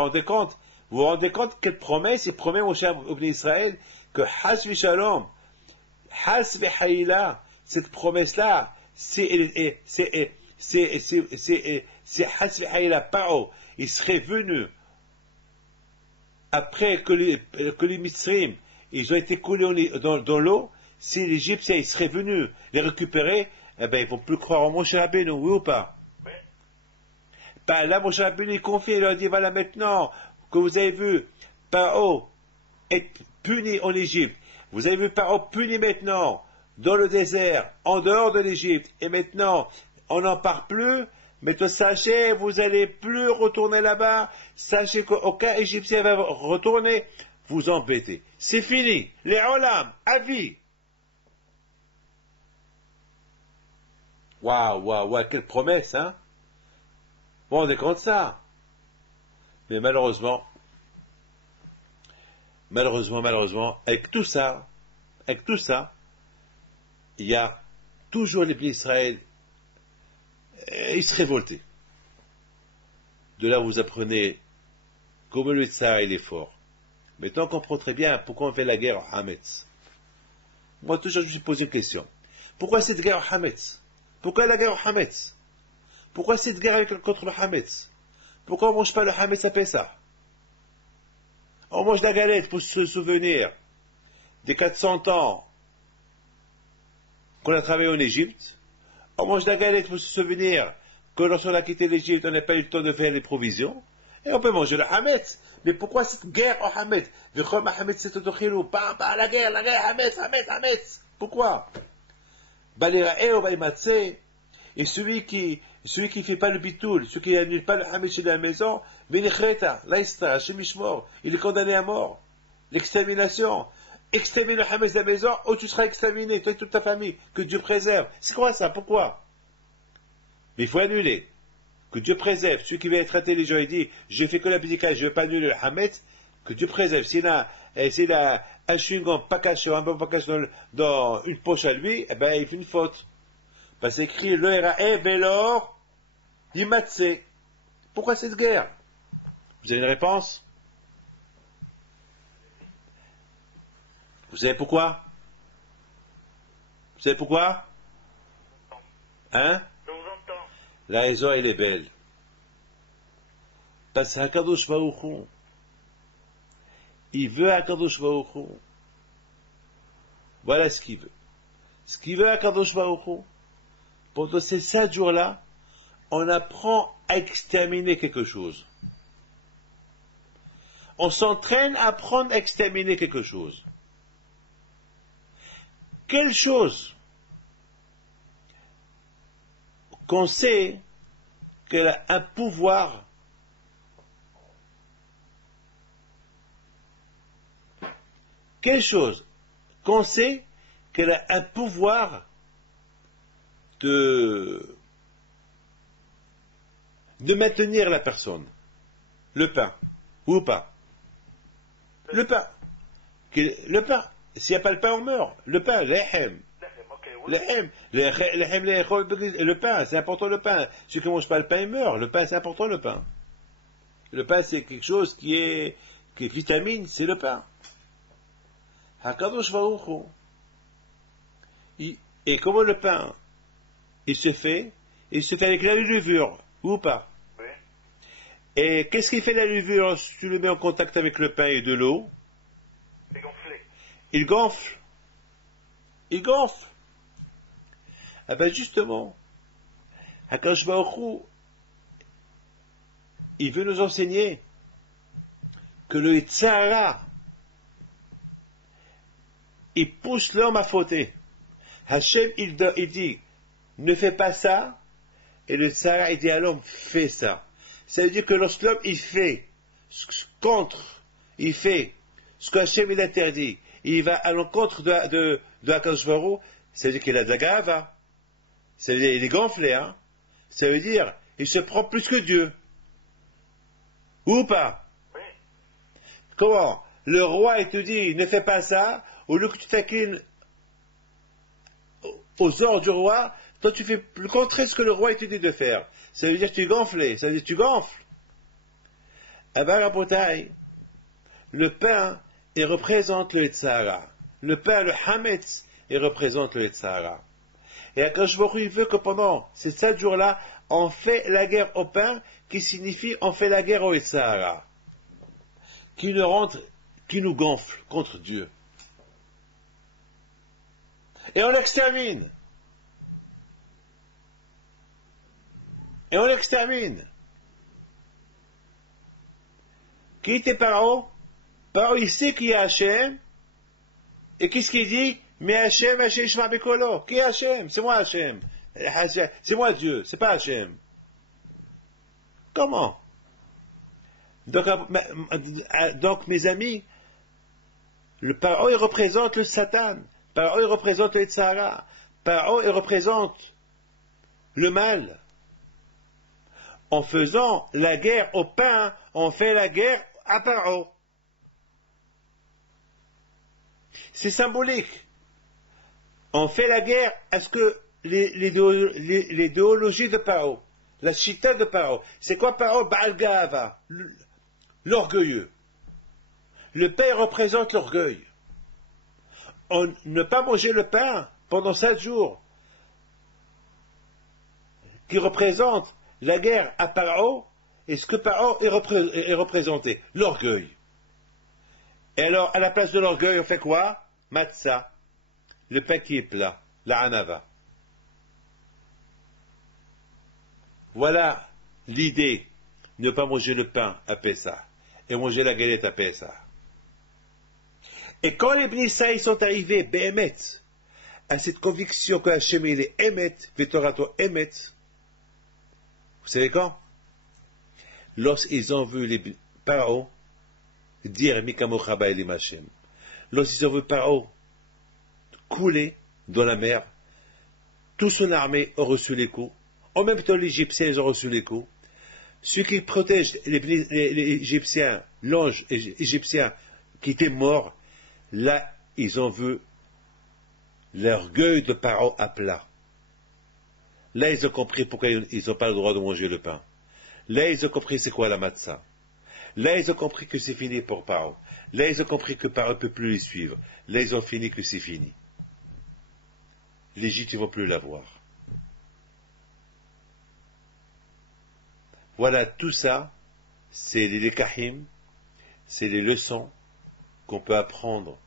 vous rendez compte quelle promesse il promet Moshe à Bnei Israël, que Has v'Shalom, Has v'Haïla, cette promesse-là, c'est Has v'Haïla, Paro, il serait venu après que les Mitzrim, ils ont été coulés dans l'eau, si l'Égyptien il serait venu les récupérer, eh ben, ils vont plus croire en Moshe Rabbeinu, oui ou pas? Oui. Ben, là, Moshe Rabbeinu, il confie, il leur dit, voilà, maintenant, que vous avez vu Paro être puni en Égypte, vous avez vu Paro puni maintenant, dans le désert, en dehors de l'Égypte, et maintenant, on n'en parle plus, mais sachez, vous n'allez plus retourner là-bas, sachez qu'aucun Égyptien va retourner, vous embêter. C'est fini. Les olam, à vie. Waouh, quelle promesse, hein? Bon, on est contre ça. Mais malheureusement, avec tout ça, il y a toujours les pays d'Israël, ils se révoltaient. De là, vous apprenez comment le tsar il est fort. Maintenant, on comprend très bien pourquoi on fait la guerre au Hametz. Moi, toujours, je me suis posé une question. Pourquoi cette guerre au Hametz? Pourquoi la guerre au Hametz? Pourquoi cette guerre contre le Hametz? Pourquoi on ne mange pas le Hametz à Pessah? On mange la galette pour se souvenir des 400 ans qu'on a travaillé en Égypte. On mange la galette pour se souvenir que lorsqu'on a quitté l'Égypte, on n'a pas eu le temps de faire les provisions. Et on peut manger le Hametz. Mais pourquoi cette guerre au Hametz? La guerre, Hametz. Pourquoi? Et celui qui ne fait pas le bitoul, celui qui n'annule pas le Hametz chez la maison, il est condamné à mort. L'extermination. Exterminer le Hametz de la maison, ou tu seras exterminé, toi et toute ta famille. Que Dieu préserve. C'est quoi ça? Pourquoi? Mais il faut annuler. Que Dieu préserve. Celui qui vient traiter les gens et dit, je fais que la bidika, je ne veux pas annuler le Hametz, que Dieu préserve. S'il a un chewing-gum pas caché, un bon pas caché dans une poche à lui, eh ben, il fait une faute. Parce que c'est écrit, le Erae, Velor, Yimatse. Pourquoi cette guerre? Vous avez une réponse? Vous savez pourquoi? Vous savez pourquoi? Hein? Je vous entends. La raison, elle est belle. Parce qu'Akadosh Baruch Hu, il veut Akadosh Baruch Hu. Voilà ce qu'il veut. Ce qu'il veut Akadosh Baruch Hu, pendant ces 7 jours-là, on apprend à exterminer quelque chose. On s'entraîne à apprendre à exterminer quelque chose. Quelle chose qu'on sait qu'elle a un pouvoir quelle chose qu'on sait qu'elle a un pouvoir de maintenir la personne. Le pain. Ou pas. Le pain. Le pain. S'il n'y a pas le pain, on meurt. Le pain, l'ehem. Le pain, c'est important le pain. Celui qui ne mange pas le pain, il meurt. Le pain, c'est important le pain. Le pain, c'est quelque chose qui est vitamine, c'est le pain. Hakadosh Baruch Hu. Et comment le pain, il se fait avec la levure, ou pas? Oui. Et qu'est-ce qui fait la levure si tu le mets en contact avec le pain et de l'eau? C'est gonflé. Il gonfle. Il gonfle. Ah ben justement, Hakadosh Baruch Hu, il veut nous enseigner que le Tzara, il pousse l'homme à fauter. Hachem, il dit, ne fais pas ça, et le Tzara, il dit à l'homme, fais ça. Ça veut dire que lorsque l'homme, il fait il fait ce que Hachem, il interdit, il va à l'encontre de Hakadosh Baruch Hu, ça veut dire qu'il a de la gava. Ça veut dire qu'il est gonflé, hein. Ça veut dire il se prend plus que Dieu. Ou pas? Oui. Comment? Le roi, il te dit, ne fais pas ça, au lieu que tu t'inclines aux ordres du roi, toi tu fais le contraire de ce que le roi il te dit de faire. Ça veut dire que tu es gonflé, ça veut dire que tu gonfles. Eh bien, la bataille, le pain, il représente le Tzara. Le pain, le Hametz, il représente le Tzara. Et Akadosh Baruch Hu, il veut que pendant ces 7 jours-là, on fait la guerre au pain, qui signifie on fait la guerre au Tzara, qui nous gonfle contre Dieu. Et on l'extermine. Et on l'extermine. Qui était Paro? Paro, il sait qu'il y a Hachem. Et qu'est-ce qu'il dit? Mais Hachem, Ishma Bekolo. Qui est Hachem? C'est moi Hachem. C'est moi Dieu, c'est pas Hachem. Comment? Donc, mes amis, le Paro, il représente le Satan. Paro, il représente le Tzara. Paro, il représente le mal. En faisant la guerre au pain, on fait la guerre à Paro. C'est symbolique. On fait la guerre à ce que l'idéologie de Paro, la chita de Paro. C'est quoi Paro? Baal Gava, l'orgueilleux. Le pain représente l'orgueil. Ne pas manger le pain pendant 7 jours, qui représente la guerre à Paro, et ce que Paro est représenté, l'orgueil. Et alors, à la place de l'orgueil, on fait quoi? Matzah, le pain qui est plat, la hanava. Voilà l'idée, ne pas manger le pain à Pessah, et manger la galette à Pessah. Et quand les Bnei sont arrivés, Behemet, à cette conviction que Hachem il est Emet, Vetorato Emet, vous savez quand? Lorsqu'ils ont vu les Paro dire Mikamochaba Elim Hachem, lorsqu'ils ont vu Paro couler dans la mer, toute son armée a reçu les coups, en même temps les Égyptiens ils ont reçu les coups, ceux qui protègent les Égyptiens, l'ange égyptien qui était mort, là ils ont vu l'orgueil de Paro à plat. Là ils ont compris pourquoi ils n'ont pas le droit de manger le pain. Là ils ont compris c'est quoi la matzah. Là ils ont compris que c'est fini pour Paro. Là ils ont compris que Paro ne peut plus les suivre. Là ils ont fini que c'est fini. L'Égypte ils ne vont plus la voir. Voilà, tout ça, c'est les lekahim, c'est les leçons qu'on peut apprendre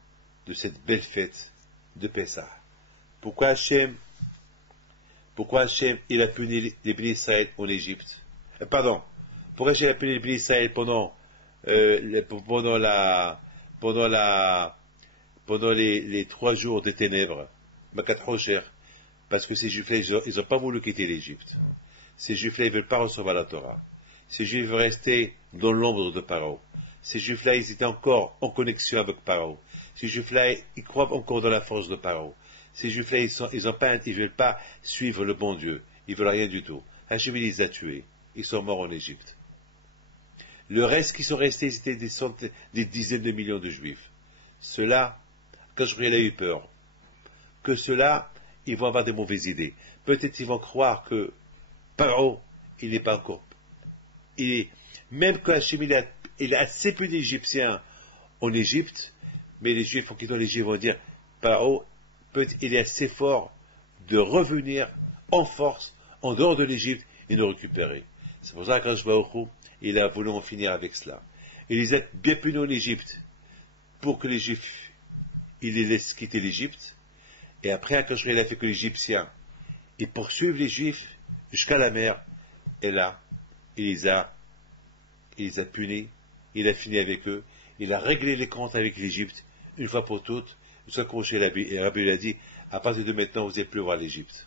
de cette belle fête de Pessah. Pourquoi Hachem, il a puni les Bnei Israël en Égypte? Pardon, pourquoi Hachem a puni les Bnei Israël pendant les 3 jours de ténèbres, Makat Hosher, parce que ces Juifs-là, ils n'ont pas voulu quitter l'Égypte. Ces Juifs-là, ils ne veulent pas recevoir la Torah. Ces Juifs veulent rester dans l'ombre de Paro. Ces Juifs-là, ils étaient encore en connexion avec Paro. Ces Juifs-là, ils croient encore dans la force de Paro. Ces Juifs-là, ils ne veulent pas suivre le bon Dieu. Ils ne veulent rien du tout. Hachem les a tués. Ils sont morts en Égypte. Le reste qui sont restés, c'était des dizaines de millions de Juifs. Ceux-là, quand Gabriel a eu peur, que ceux-là, ils vont avoir des mauvaises idées. Peut-être ils vont croire que Paro, il n'est pas encore. Même que Hachem, il a assez peu d'Égyptiens en Égypte, mais les Juifs qui sont en Égypte vont dire, Paro, il est assez fort de revenir en force, en dehors de l'Égypte, et nous récupérer. C'est pour ça qu'Akadosh Baruch Hu, il a voulu en finir avec cela. Il les a bien punis en Égypte, pour que les Juifs, ils les laissent quitter l'Égypte, et après, Akadosh Baruch Hu, il a fait que les Égyptiens, ils poursuivent les Juifs jusqu'à la mer, et là, il les a punis, il a fini avec eux, il a réglé les comptes avec l'Égypte, une fois pour toutes, ce que Rabbi lui a dit, à partir de maintenant, vous n'allez plus voir l'Égypte.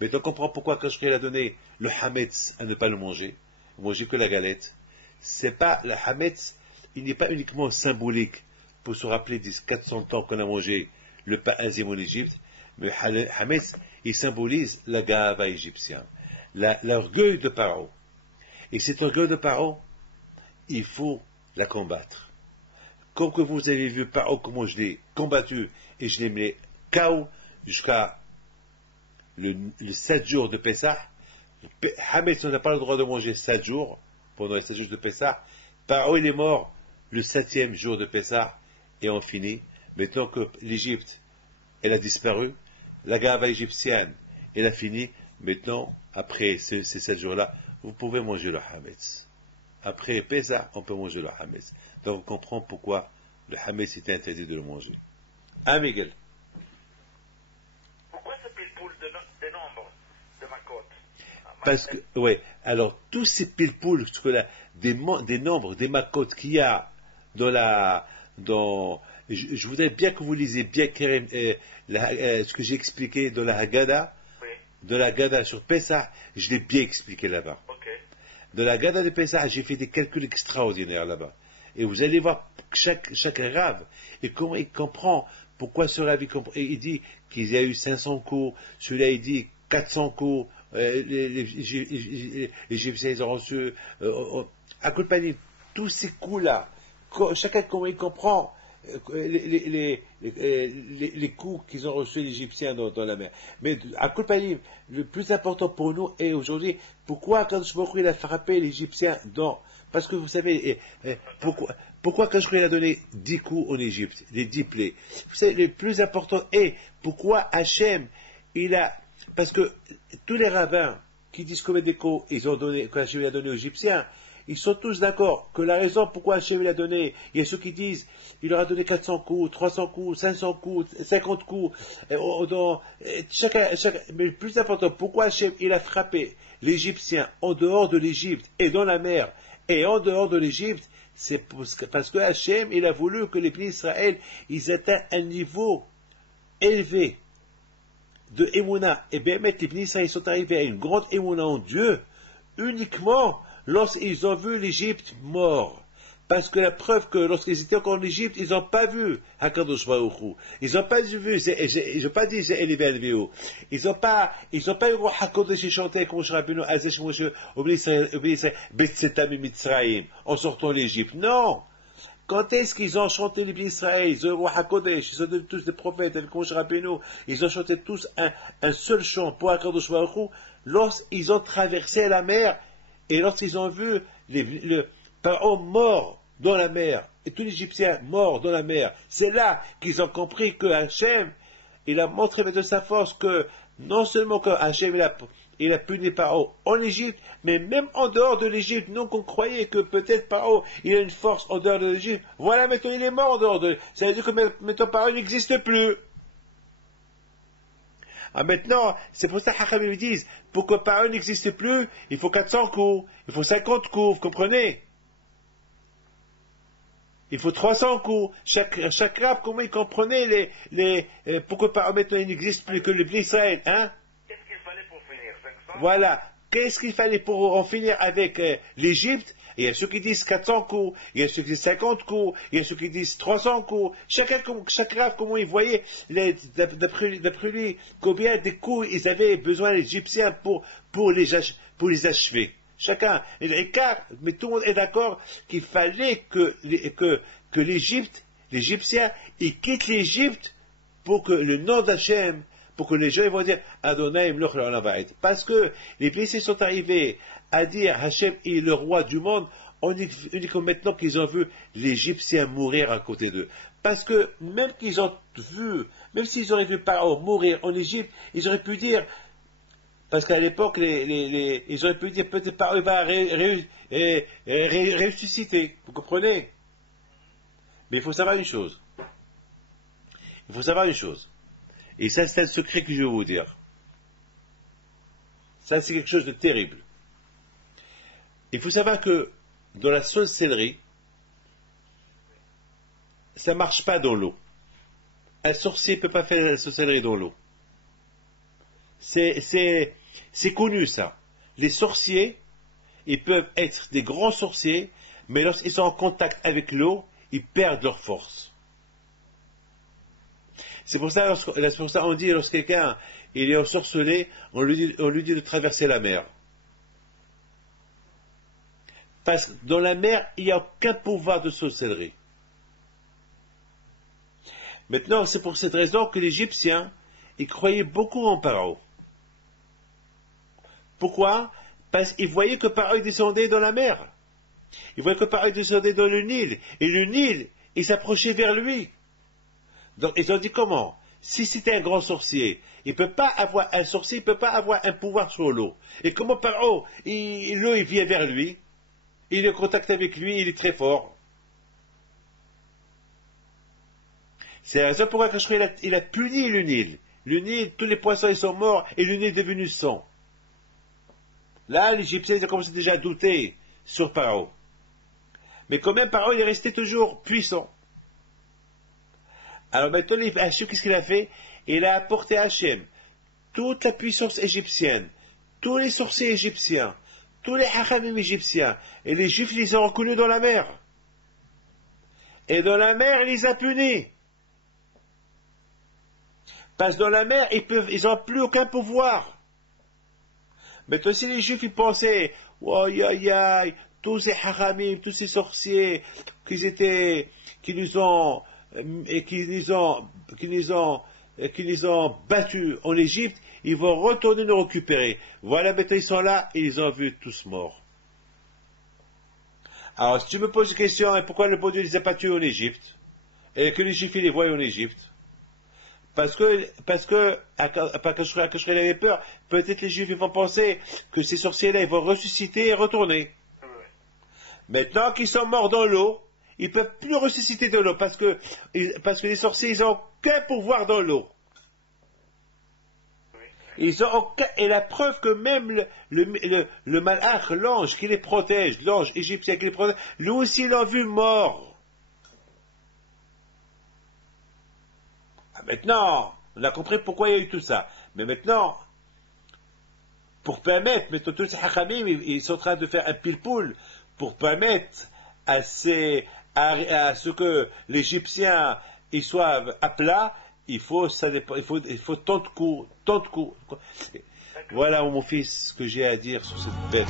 Mais on comprend pourquoi quand il a donné le hametz à ne pas le manger que la galette. C'est pas, le hametz, il n'est pas uniquement symbolique pour se rappeler des 400 ans qu'on a mangé le pain azim en Égypte, mais le hametz, il symbolise la gava égyptienne, l'orgueil de Paro. Et cet orgueil de Paro, il faut la combattre. Comme que vous avez vu Paro, comment je l'ai combattu et je l'ai mis KO jusqu'à le 7 jours de Pessah. Hametz, on n'a pas le droit de manger 7 jours pendant les 7 jours de Pessah. Paro, il est mort le 7e jour de Pessah et on finit. Maintenant que l'Égypte, elle a disparu, la gava égyptienne, elle a fini. Maintenant, après ces 7 jours-là, vous pouvez manger le hametz. Après Pessah, on peut manger le hametz. Donc on comprend pourquoi le hametz était interdit de le manger. Ah, Miguel. Pourquoi ce pile-poule des nombres de Makot? Parce que, ouais, alors tous ces pile-poules, des nombres, des Makot qu'il y a je voudrais bien que vous lisiez bien ce que j'ai expliqué dans la Haggadah, Oui. de la Haggadah sur Pessah, je l'ai bien expliqué là-bas. Ok. De la Haggadah de Pessah, j'ai fait des calculs extraordinaires là-bas. Et vous allez voir chaque rave et comment il comprend pourquoi ce rave il dit qu'il y a eu 500 coups, celui-là il dit 400 coups, les Égyptiens ils ont reçu à Kulpanim, tous ces coups-là, chacun comment il comprend les coups qu'ils ont reçus les Égyptiens dans la mer. Mais à Kulpanim, le plus important pour nous est aujourd'hui, pourquoi quand il a frappé l'Égyptien parce que vous savez, pourquoi quand il a donné 10 coups en Égypte, les 10 plaies, vous savez, le plus important est pourquoi Hachem, parce que tous les rabbins qui disent combien des coups ils ont donné, quand Hachem a donné aux Égyptiens, ils sont tous d'accord que la raison pourquoi Hachem l'a donné, il y a ceux qui disent, il leur a donné 400 coups, 300 coups, 500 coups, 50 coups, mais le plus important, pourquoi Hachem il a frappé l'Égyptien en dehors de l'Égypte et dans la mer et en dehors de l'Égypte, c'est parce que Hachem il a voulu que les pays d'Israël ils atteignent un niveau élevé de Emouna. Et bien, les pays d'Israël sont arrivés à une grande Emouna en Dieu uniquement lorsqu'ils ont vu l'Égypte mort. Parce que la preuve que lorsqu'ils étaient encore en Égypte, ils n'ont pas vu Hakadosh Baruch Hu. Ils n'ont pas vu, ils n'ont pas dit Elibelveo. Ils n'ont pas eu le Hakodesh et chanté comme je rappelle, Azesh Moshe, Betsetam et Mitzraïm, en sortant de l'Égypte. Non! Quand est-ce qu'ils ont chanté les Bnei Israël, ils ont eu Hakodesh, ils ont tous des prophètes, comme je rappelle, ils ont chanté tous un seul chant pour Hakadosh Baruch Hu, lorsqu'ils ont traversé la mer, et lorsqu'ils ont vu le Pharaon mort dans la mer, et tous les Égyptiens morts dans la mer, c'est là qu'ils ont compris que Hachem, il a montré de sa force que, non seulement que Hachem, il a puni Pharaon en Égypte, mais même en dehors de l'Égypte, nous qu'on croyait que peut-être Pharaon, il a une force en dehors de l'Égypte, voilà, maintenant il est mort en dehors de l'Égypte, ça veut dire que maintenant Pharaon n'existe plus. Ah, maintenant, c'est pour ça que Hachem lui disent, pour que Pharaon n'existe plus, il faut 400 coups, il faut 50 coups, vous comprenez? Il faut 300 coups. Chaque rab, comment il comprenait pourquoi Pharaon maintenant il n'existe plus que le Bnei Israël, hein? Qu'est-ce qu'il fallait pour finir? 500? Voilà. Qu'est-ce qu'il fallait pour en finir avec l'Égypte? Il y a ceux qui disent 400 coups, il y a ceux qui disent 50 coups, il y a ceux qui disent 300 coups. Chaque rab, comment il voyait, d'après lui, combien de coups ils avaient besoin les Égyptiens pour les achever. Chacun, mais tout le monde est d'accord qu'il fallait que l'Égypte, l'Égyptien, ils quittent l'Égypte pour que le nom d'Hachem, pour que les gens vont dire Adonai Mloch L'Olam. Parce que les pays sont arrivés à dire Hachem est le roi du monde, uniquement maintenant qu'ils ont vu l'Égyptien mourir à côté d'eux. Parce que même qu'ils ont vu, même s'ils auraient vu Pharaon mourir en Égypte, ils auraient pu dire, parce qu'à l'époque, ils auraient pu dire peut-être Pharaon va ressusciter. Vous comprenez? Mais il faut savoir une chose. Il faut savoir une chose. Et ça, c'est un secret que je vais vous dire. Ça, c'est quelque chose de terrible. Il faut savoir que dans la sorcellerie, ça ne marche pas dans l'eau. Un sorcier ne peut pas faire la sorcellerie dans l'eau. C'est connu ça. Les sorciers, ils peuvent être des grands sorciers, mais lorsqu'ils sont en contact avec l'eau, ils perdent leur force. C'est pour ça on dit, lorsque quelqu'un il est ensorcelé, on lui dit de traverser la mer. Parce que dans la mer, il n'y a aucun pouvoir de sorcellerie. Maintenant, c'est pour cette raison que les Égyptiens, ils croyaient beaucoup en Pharaon. Pourquoi? Parce qu'ils voyaient que Pharaon descendait dans la mer. Ils voyaient que Pharaon descendait dans le Nil. Et le Nil, il s'approchait vers lui. Donc, ils ont dit comment? Si c'était un grand sorcier, un sorcier, il ne peut pas avoir un pouvoir sur l'eau. Et comment Pharaon, l'eau, il vient vers lui, il est en contact avec lui, il est très fort. C'est la raison pourquoi il a puni le Nil. Le Nil, tous les poissons, ils sont morts, et le Nil est devenu sang. Là, l'Égyptien, ils ont commencé déjà à douter sur Pharaon. Mais quand même, Pharaon, il est resté toujours puissant. Alors maintenant, Hachem, qu'est-ce qu'il a fait? Il a apporté à Hachem toute la puissance égyptienne, tous les sorciers égyptiens, tous les hachamim égyptiens, et les Juifs les ont reconnus dans la mer. Et dans la mer, il les a punis. Parce que dans la mer, ils n'ont plus aucun pouvoir. Maintenant, si les Juifs ils pensaient, tous ces hachamim, tous ces sorciers, qui nous ont battus en Égypte, ils vont retourner nous récupérer. Voilà, maintenant ils sont là et ils ont vu tous morts. Alors, si tu me poses une question, pourquoi le bon Dieu les a pas tués en Égypte, et que les Juifs les voient en Égypte? Parce que avait peur, peut-être les Juifs vont penser que ces sorciers-là, ils vont ressusciter et retourner. Maintenant qu'ils sont morts dans l'eau, ils ne peuvent plus ressusciter de l'eau parce que les sorciers, ils n'ont aucun pouvoir dans l'eau. Ils ont aucun, et la preuve que même le malach, l'ange qui les protège, l'ange égyptien qui les protège, lui aussi ils l'ont vu mort. Maintenant, on a compris pourquoi il y a eu tout ça. Mais maintenant, pour permettre, tous ces hachamim, ils sont en train de faire un pile-poule pour permettre à ce que l'Égyptien ils soient à plat, il faut tant de coups. Voilà mon fils ce que j'ai à dire sur cette bête.